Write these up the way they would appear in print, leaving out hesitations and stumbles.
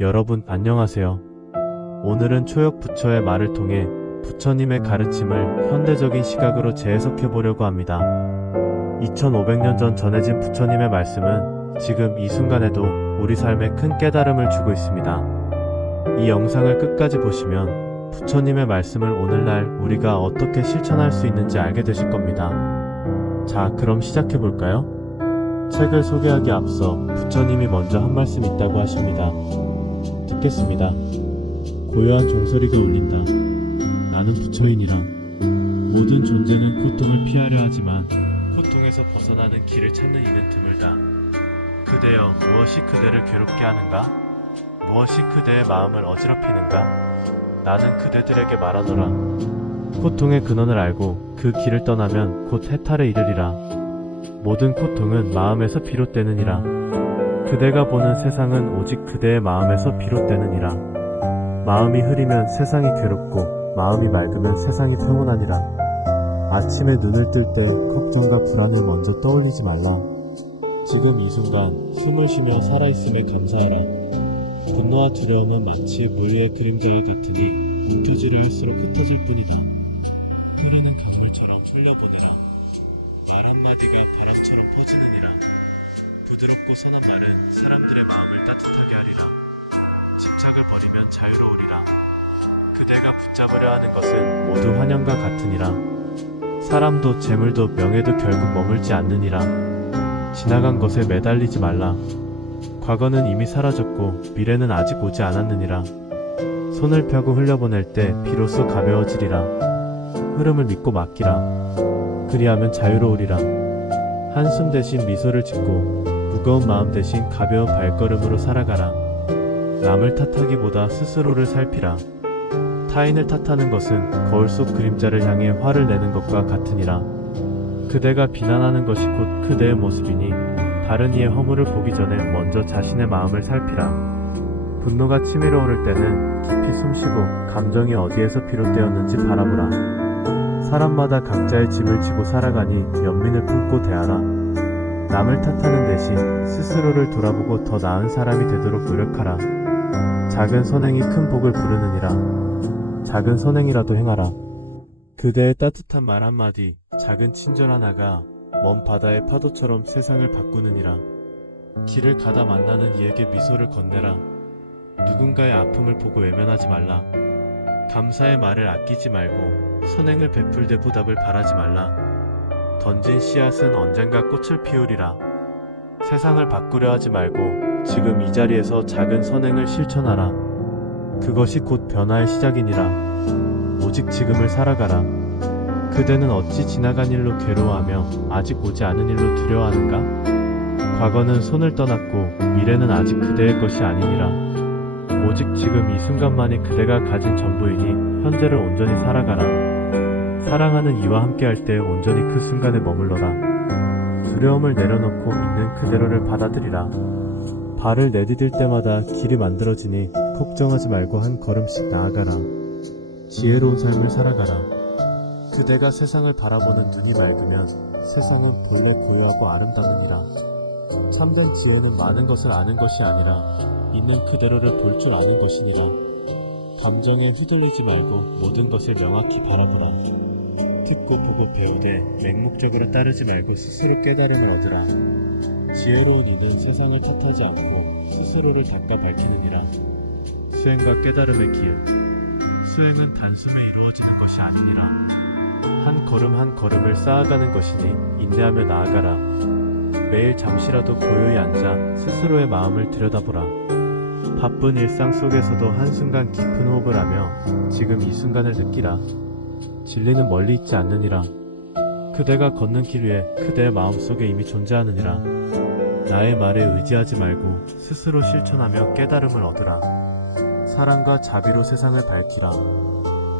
여러분 안녕하세요. 오늘은 초역 부처의 말을 통해 부처님의 가르침을 현대적인 시각으로 재해석해 보려고 합니다. 2500년 전 전해진 부처님의 말씀은 지금 이 순간에도 우리 삶에 큰 깨달음을 주고 있습니다. 이 영상을 끝까지 보시면 부처님의 말씀을 오늘날 우리가 어떻게 실천할 수 있는지 알게 되실 겁니다. 자, 그럼 시작해 볼까요? 책을 소개하기 앞서 부처님이 먼저 한 말씀이 있다고 하십니다. 듣겠습니다. 고요한 종소리가 울린다. 나는 부처이니라. 모든 존재는 고통을 피하려 하지만 고통에서 벗어나는 길을 찾는 이는 드물다. 그대여, 무엇이 그대를 괴롭게 하는가? 무엇이 그대의 마음을 어지럽히는가? 나는 그대들에게 말하노라. 고통의 근원을 알고 그 길을 떠나면 곧 해탈에 이르리라. 모든 고통은 마음에서 비롯되느니라. 그대가 보는 세상은 오직 그대의 마음에서 비롯되느니라. 마음이 흐리면 세상이 괴롭고 마음이 맑으면 세상이 평온하니라. 아침에 눈을 뜰 때 걱정과 불안을 먼저 떠올리지 말라. 지금 이 순간 숨을 쉬며 살아있음에 감사하라. 분노와 두려움은 마치 물 위의 그림자와 같으니 움켜쥐려 할수록 흩어질 뿐이다. 흐르는 강물처럼 흘려보내라. 말 한마디가 바람처럼 퍼지느니라. 부드럽고 선한 말은 사람들의 마음을 따뜻하게 하리라. 집착을 버리면 자유로우리라. 그대가 붙잡으려 하는 것은 모두 환영과 같으니라. 사람도 재물도 명예도 결국 머물지 않느니라. 지나간 것에 매달리지 말라. 과거는 이미 사라졌고 미래는 아직 오지 않았느니라. 손을 펴고 흘려보낼 때 비로소 가벼워지리라. 흐름을 믿고 맡기라. 그리하면 자유로우리라. 한숨 대신 미소를 짓고 무거운 마음 대신 가벼운 발걸음으로 살아가라. 남을 탓하기보다 스스로를 살피라. 타인을 탓하는 것은 거울 속 그림자를 향해 화를 내는 것과 같으니라. 그대가 비난하는 것이 곧 그대의 모습이니 다른 이의 허물을 보기 전에 먼저 자신의 마음을 살피라. 분노가 치밀어 오를 때는 깊이 숨쉬고 감정이 어디에서 비롯되었는지 바라보라. 사람마다 각자의 짐을 지고 살아가니 연민을 품고 대하라. 남을 탓하는 대신 스스로를 돌아보고 더 나은 사람이 되도록 노력하라. 작은 선행이 큰 복을 부르느니라. 작은 선행이라도 행하라. 그대의 따뜻한 말 한마디, 작은 친절 하나가 먼 바다의 파도처럼 세상을 바꾸느니라. 길을 가다 만나는 이에게 미소를 건네라. 누군가의 아픔을 보고 외면하지 말라. 감사의 말을 아끼지 말고 선행을 베풀되 보답을 바라지 말라. 던진 씨앗은 언젠가 꽃을 피우리라. 세상을 바꾸려 하지 말고 지금 이 자리에서 작은 선행을 실천하라. 그것이 곧 변화의 시작이니라. 오직 지금을 살아가라. 그대는 어찌 지나간 일로 괴로워하며 아직 오지 않은 일로 두려워하는가? 과거는 손을 떠났고 미래는 아직 그대의 것이 아니니라. 오직 지금 이 순간만이 그대가 가진 전부이니 현재를 온전히 살아가라. 사랑하는 이와 함께할 때 온전히 그 순간에 머물러라. 두려움을 내려놓고 있는 그대로를 받아들이라. 발을 내디딜 때마다 길이 만들어지니 걱정하지 말고 한 걸음씩 나아가라. 지혜로운 삶을 살아가라. 그대가 세상을 바라보는 눈이 맑으면 세상은 본래 고요하고 아름다우니라. 참된 지혜는 많은 것을 아는 것이 아니라 있는 그대로를 볼 줄 아는 것이니라. 감정에 휘둘리지 말고 모든 것을 명확히 바라보라. 듣고 보고 배우되 맹목적으로 따르지 말고 스스로 깨달음을 얻으라. 지혜로운 이는 세상을 탓하지 않고 스스로를 닦아 밝히느니라. 수행과 깨달음의 길. 수행은 단숨에 이루어지는 것이 아니니라. 한 걸음 한 걸음을 쌓아가는 것이니 인내하며 나아가라. 매일 잠시라도 고요히 앉아 스스로의 마음을 들여다보라. 바쁜 일상 속에서도 한순간 깊은 호흡을 하며 지금 이 순간을 느끼라. 진리는 멀리 있지 않느니라. 그대가 걷는 길 위에 그대의 마음속에 이미 존재하느니라. 나의 말에 의지하지 말고 스스로 실천하며 깨달음을 얻으라. 사랑과 자비로 세상을 밝히라.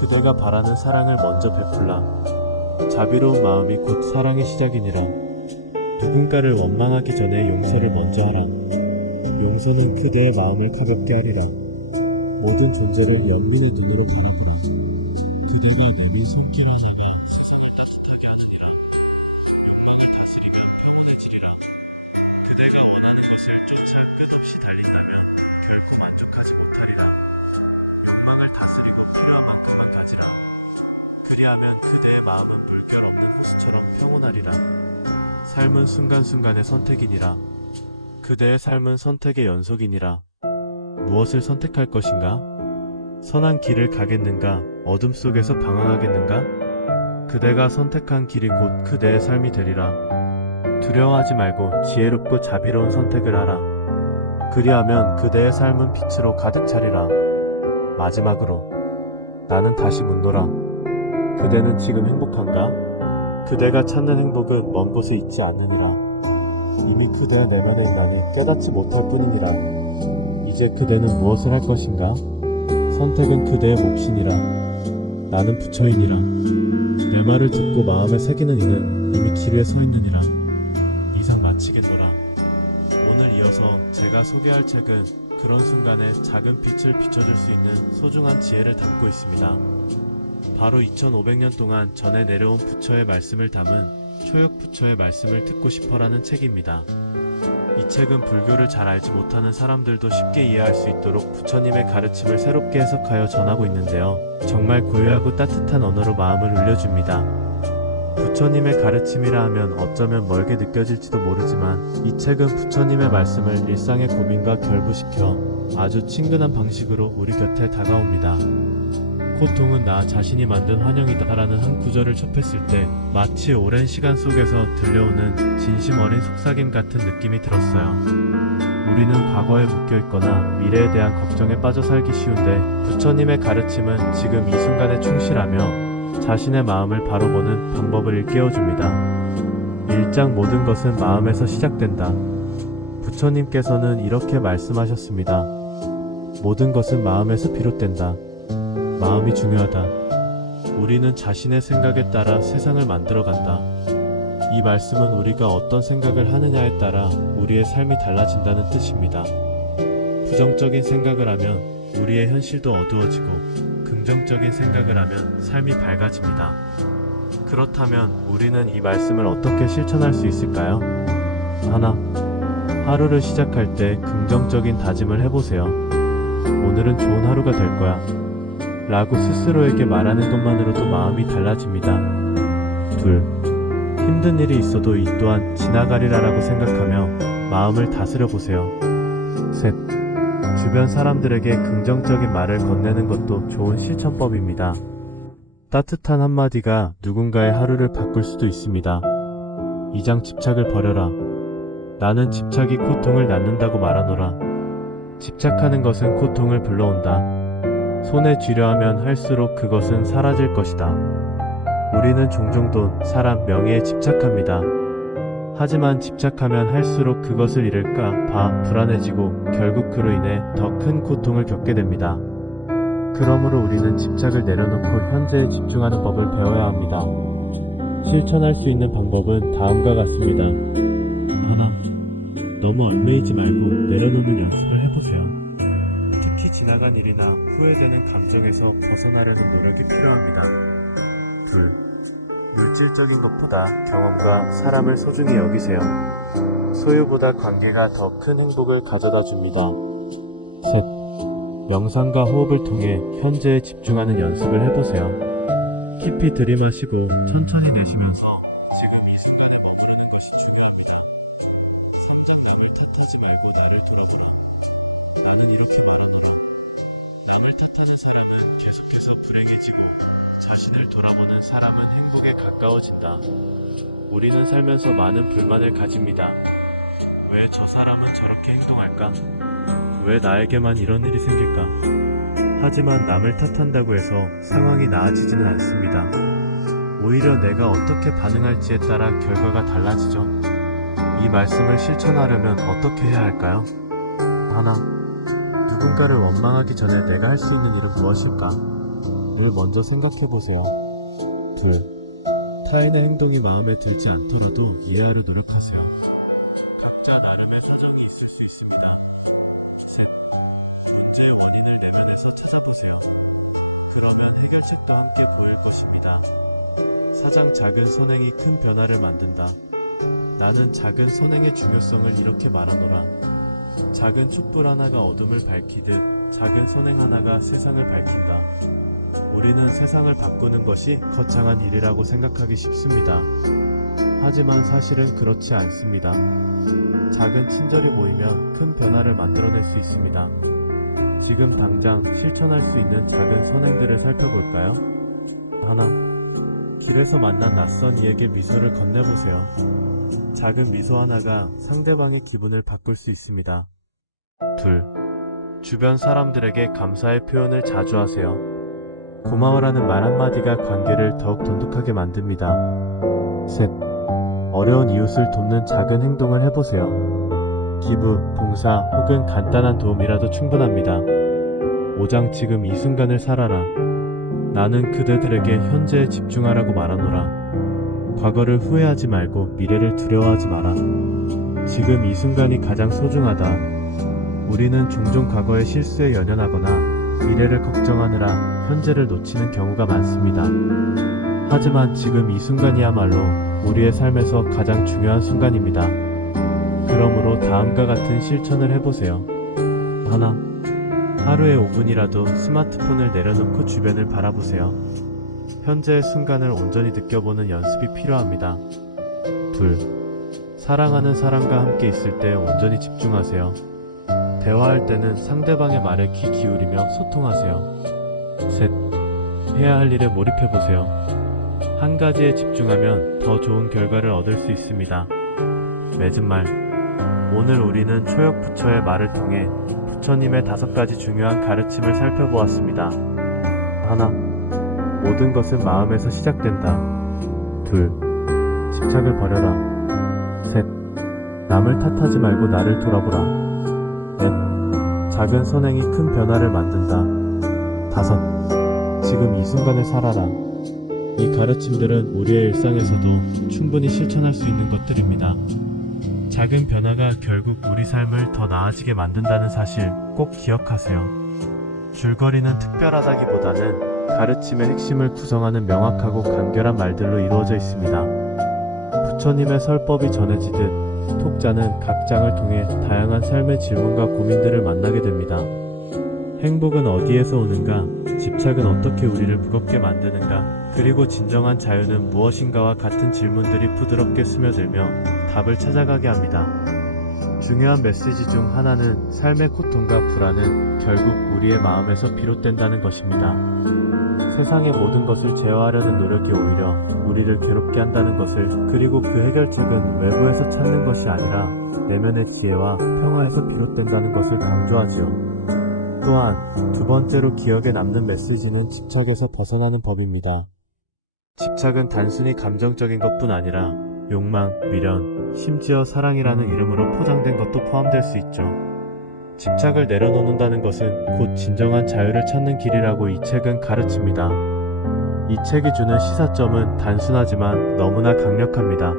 그대가 바라는 사랑을 먼저 베풀라. 자비로운 마음이 곧 사랑의 시작이니라. 누군가를 원망하기 전에 용서를 먼저 하라. 용서는 그대의 마음을 가볍게 하리라. 모든 존재를 연민의 눈으로 바라보라. 그대가 내민 손길 하나가 세상을 따뜻하게 하느니라. 욕망을 다스리면 평온해지리라. 그대가 원하는 것을 쫓아 끝없이 달린다면 그 결코 만족하지 못하리라. 욕망을 다스리고 필요한 만큼만 가지라. 그리하면 그대의 마음은 물결 없는 호수처럼 평온하리라. 삶은 순간순간의 선택이니라. 그대의 삶은 선택의 연속이니라. 무엇을 선택할 것인가? 선한 길을 가겠는가? 어둠 속에서 방황하겠는가? 그대가 선택한 길이 곧 그대의 삶이 되리라. 두려워하지 말고 지혜롭고 자비로운 선택을 하라. 그리하면 그대의 삶은 빛으로 가득 차리라. 마지막으로 나는 다시 묻노라. 그대는 지금 행복한가? 그대가 찾는 행복은 먼 곳에 있지 않느니라. 이미 그대의 내면에 있나니 깨닫지 못할 뿐이니라. 이제 그대는 무엇을 할 것인가? 선택은 그대의 몫이니라. 나는 부처이니라. 내 말을 듣고 마음에 새기는 이는 이미 길 위에 서 있느니라. 이상 마치겠노라. 오늘 이어서 제가 소개할 책은 그런 순간에 작은 빛을 비춰줄 수 있는 소중한 지혜를 담고 있습니다. 바로 2500년 동안 전해 내려온 부처의 말씀을 담은 초역 부처의 말씀을 듣고 싶어라는 책입니다. 이 책은 불교를 잘 알지 못하는 사람들도 쉽게 이해할 수 있도록 부처님의 가르침을 새롭게 해석하여 전하고 있는데요. 정말 고요하고 따뜻한 언어로 마음을 울려줍니다. 부처님의 가르침이라 하면 어쩌면 멀게 느껴질지도 모르지만 이 책은 부처님의 말씀을 일상의 고민과 결부시켜 아주 친근한 방식으로 우리 곁에 다가옵니다. 고통은 나 자신이 만든 환영이다 라는 한 구절을 접했을 때 마치 오랜 시간 속에서 들려오는 진심 어린 속삭임 같은 느낌이 들었어요. 우리는 과거에 묶여있거나 미래에 대한 걱정에 빠져 살기 쉬운데 부처님의 가르침은 지금 이 순간에 충실하며 자신의 마음을 바로 보는 방법을 일깨워줍니다. 일장 모든 것은 마음에서 시작된다. 부처님께서는 이렇게 말씀하셨습니다. 모든 것은 마음에서 비롯된다. 마음이 중요하다. 우리는 자신의 생각에 따라 세상을 만들어간다. 이 말씀은 우리가 어떤 생각을 하느냐에 따라 우리의 삶이 달라진다는 뜻입니다. 부정적인 생각을 하면 우리의 현실도 어두워지고 긍정적인 생각을 하면 삶이 밝아집니다. 그렇다면 우리는 이 말씀을 어떻게 실천할 수 있을까요? 하나, 하루를 시작할 때 긍정적인 다짐을 해보세요. 오늘은 좋은 하루가 될 거야. 라고 스스로에게 말하는 것만으로도 마음이 달라집니다. 둘, 힘든 일이 있어도 이 또한 지나가리라 라고 생각하며 마음을 다스려 보세요. 셋, 주변 사람들에게 긍정적인 말을 건네는 것도 좋은 실천법입니다. 따뜻한 한마디가 누군가의 하루를 바꿀 수도 있습니다. 2장 집착을 버려라. 나는 집착이 고통을 낳는다고 말하노라. 집착하는 것은 고통을 불러온다. 손에 쥐려 하면 할수록 그것은 사라질 것이다. 우리는 종종 돈, 사람, 명예에 집착합니다. 하지만 집착하면 할수록 그것을 잃을까 봐 불안해지고 결국 그로 인해 더 큰 고통을 겪게 됩니다. 그러므로 우리는 집착을 내려놓고 현재에 집중하는 법을 배워야 합니다. 실천할 수 있는 방법은 다음과 같습니다. 하나, 너무 얽매이지 말고 내려놓는 연습을 해보세요. 특히 지나간 일이나 후회되는 감정에서 벗어나려는 노력이 필요합니다. 둘, 물질적인 것보다 경험과 사람을 소중히 여기세요. 소유보다 관계가 더 큰 행복을 가져다 줍니다. 셋, 명상과 호흡을 통해 현재에 집중하는 연습을 해보세요. 깊이 들이마시고 천천히 내쉬면서 지금 이 순간에 머무르는 것이 중요합니다. 성장감을 탓하지 말고 나를 돌아보라. 나는 이렇게 말하노라. 남을 탓하는 사람은 계속해서 불행해지고 자신을 돌아보는 사람은 행복에 가까워진다. 우리는 살면서 많은 불만을 가집니다. 왜 저 사람은 저렇게 행동할까? 왜 나에게만 이런 일이 생길까? 하지만 남을 탓한다고 해서 상황이 나아지지는 않습니다. 오히려 내가 어떻게 반응할지에 따라 결과가 달라지죠. 이 말씀을 실천하려면 어떻게 해야 할까요? 하나, 누군가를 원망하기 전에 내가 할 수 있는 일은 무엇일까? 를 먼저 생각해보세요. 둘, 타인의 행동이 마음에 들지 않더라도 이해하려 노력하세요. 각자 나름의 사정이 있을 수 있습니다. 셋, 문제의 원인을 내면에서 찾아보세요. 그러면 해결책도 함께 보일 것입니다. 사장 작은 선행이 큰 변화를 만든다. 나는 작은 선행의 중요성을 이렇게 말하노라. 작은 촛불 하나가 어둠을 밝히듯 작은 선행 하나가 세상을 밝힌다. 우리는 세상을 바꾸는 것이 거창한 일이라고 생각하기 쉽습니다. 하지만 사실은 그렇지 않습니다. 작은 친절이 모이면 큰 변화를 만들어낼 수 있습니다. 지금 당장 실천할 수 있는 작은 선행들을 살펴볼까요? 하나, 길에서 만난 낯선 이에게 미소를 건네보세요. 작은 미소 하나가 상대방의 기분을 바꿀 수 있습니다. 둘, 주변 사람들에게 감사의 표현을 자주 하세요. 고마워라는 말 한마디가 관계를 더욱 돈독하게 만듭니다. 셋, 어려운 이웃을 돕는 작은 행동을 해보세요. 기부, 봉사 혹은 간단한 도움이라도 충분합니다. 5장 지금 이 순간을 살아라. 나는 그대들에게 현재에 집중하라고 말하노라. 과거를 후회하지 말고 미래를 두려워하지 마라. 지금 이 순간이 가장 소중하다. 우리는 종종 과거의 실수에 연연하거나 미래를 걱정하느라 현재를 놓치는 경우가 많습니다. 하지만 지금 이 순간이야말로 우리의 삶에서 가장 중요한 순간입니다. 그러므로 다음과 같은 실천을 해보세요. 하나, 하루에 5분이라도 스마트폰을 내려놓고 주변을 바라보세요. 현재의 순간을 온전히 느껴보는 연습이 필요합니다. 둘, 사랑하는 사람과 함께 있을 때 온전히 집중하세요. 대화할 때는 상대방의 말에 귀 기울이며 소통하세요. 셋, 해야 할 일에 몰입해보세요. 한 가지에 집중하면 더 좋은 결과를 얻을 수 있습니다. 맺은 말. 오늘 우리는 초역 부처의 말을 통해 부처님의 5가지 중요한 가르침을 살펴보았습니다. 하나, 모든 것은 마음에서 시작된다. 둘, 집착을 버려라. 셋, 남을 탓하지 말고 나를 돌아보라. 넷, 작은 선행이 큰 변화를 만든다. 다섯, 지금 이 순간을 살아라. 이 가르침들은 우리의 일상에서도 충분히 실천할 수 있는 것들입니다. 작은 변화가 결국 우리 삶을 더 나아지게 만든다는 사실 꼭 기억하세요. 줄거리는 특별하다기보다는 가르침의 핵심을 구성하는 명확하고 간결한 말들로 이루어져 있습니다. 부처님의 설법이 전해지듯 독자는 각 장을 통해 다양한 삶의 질문과 고민들을 만나게 됩니다. 행복은 어디에서 오는가? 집착은 어떻게 우리를 무겁게 만드는가? 그리고 진정한 자유는 무엇인가와 같은 질문들이 부드럽게 스며들며 답을 찾아가게 합니다. 중요한 메시지 중 하나는 삶의 고통과 불안은 결국 우리의 마음에서 비롯된다는 것입니다. 세상의 모든 것을 제어하려는 노력이 오히려 우리를 괴롭게 한다는 것을, 그리고 그 해결책은 외부에서 찾는 것이 아니라 내면의 지혜와 평화에서 비롯된다는 것을 강조하지요. 또한 두 번째로 기억에 남는 메시지는 집착에서 벗어나는 법입니다. 집착은 단순히 감정적인 것뿐 아니라 욕망, 미련, 심지어 사랑이라는 이름으로 포장된 것도 포함될 수 있죠. 집착을 내려놓는다는 것은 곧 진정한 자유를 찾는 길이라고 이 책은 가르칩니다. 이 책이 주는 시사점은 단순하지만 너무나 강력합니다.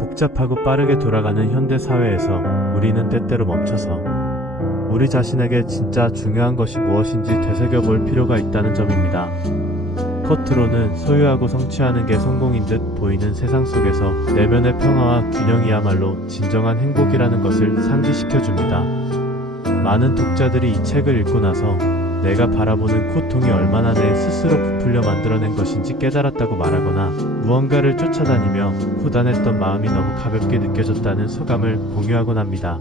복잡하고 빠르게 돌아가는 현대 사회에서 우리는 때때로 멈춰서 우리 자신에게 진짜 중요한 것이 무엇인지 되새겨볼 필요가 있다는 점입니다. 겉으로는 소유하고 성취하는 게 성공인 듯 보이는 세상 속에서 내면의 평화와 균형이야말로 진정한 행복이라는 것을 상기시켜줍니다. 많은 독자들이 이 책을 읽고 나서 내가 바라보는 고통이 얼마나 내 스스로 부풀려 만들어낸 것인지 깨달았다고 말하거나 무언가를 쫓아다니며 고단했던 마음이 너무 가볍게 느껴졌다는 소감을 공유하곤 합니다.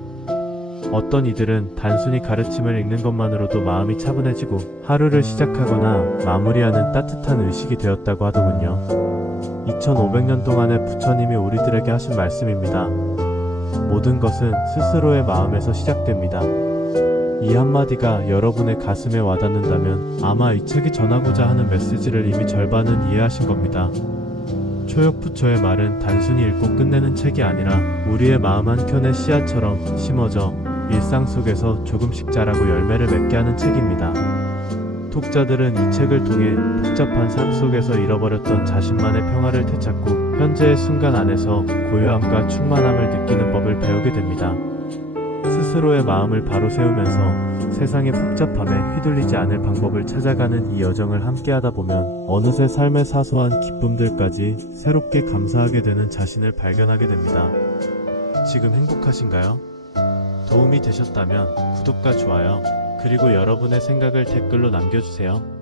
어떤 이들은 단순히 가르침을 읽는 것만으로도 마음이 차분해지고 하루를 시작하거나 마무리하는 따뜻한 의식이 되었다고 하더군요. 2500년 동안의 부처님이 우리들에게 하신 말씀입니다. 모든 것은 스스로의 마음에서 시작됩니다. 이 한마디가 여러분의 가슴에 와닿는다면 아마 이 책이 전하고자 하는 메시지를 이미 절반은 이해하신 겁니다. 초역 부처의 말은 단순히 읽고 끝내는 책이 아니라 우리의 마음 한켠의 씨앗처럼 심어져 일상 속에서 조금씩 자라고 열매를 맺게 하는 책입니다. 독자들은 이 책을 통해 복잡한 삶 속에서 잃어버렸던 자신만의 평화를 되찾고 현재의 순간 안에서 고요함과 충만함을 느끼는 법을 배우게 됩니다. 스스로의 마음을 바로 세우면서 세상의 복잡함에 휘둘리지 않을 방법을 찾아가는 이 여정을 함께하다 보면 어느새 삶의 사소한 기쁨들까지 새롭게 감사하게 되는 자신을 발견하게 됩니다. 지금 행복하신가요? 도움이 되셨다면 구독과 좋아요, 그리고 여러분의 생각을 댓글로 남겨주세요.